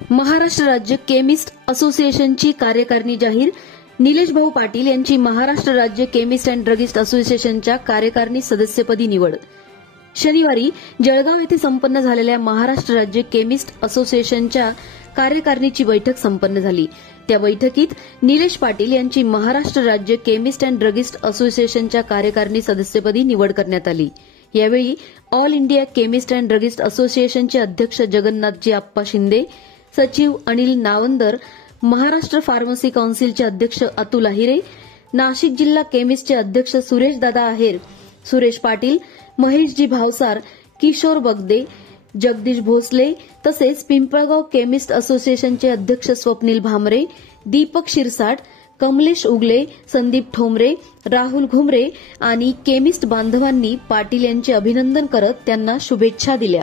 महाराष्ट्र राज्य केमिस्ट असोसिएशनची कार्यकारिणी जाहीर. निलेश भाऊ पाटील यांची महाराष्ट्र राज्य केमिस्ट अँड ड्रगिस्ट असोसिएशनच्या कार्यकारिणी सदस्यपदी निवड. शनिवारी जळगाव येथे संपन्न झालेल्या महाराष्ट्र राज्य केमिस्ट असोसिएशनच्या कार्यकारिणीची बैठक संपन्न झाली. त्या बैठकीत निलेश पाटील यांची महाराष्ट्र राज्य केमिस्ट अँड ड्रगिस्ट असोसिएशनच्या कार्यकारिणी सदस्यपदी निवड करण्यात आली. यावेळी all India chemist and druggist असोसिएशनचे अध्यक्ष जगन्नाथजी आप्पा शिंदे, सचिव अनिल नावंदर, महाराष्ट्र फार्मसी काउन्सिलचे अध्यक्ष अतुल आहिरे, नाशिक जिल्हा केमिस्टचे अध्यक्ष सुरेश दादा आहेर, सुरेश पाटील, महेशजी भावसार, किशोर बगदे, जगदीश भोसले तसेच पिंपळगाव केमिस्ट असोसिएशनचे अध्यक्ष स्वप्नील भामरे, दीपक शिरसाट, कमलेश उगले, संदीप ठोंबरे, राहुल घुमरे आणि केमिस्ट बांधवांनी पाटील यांचे अभिनंदन करत त्यांना शुभेच्छा दिल्या.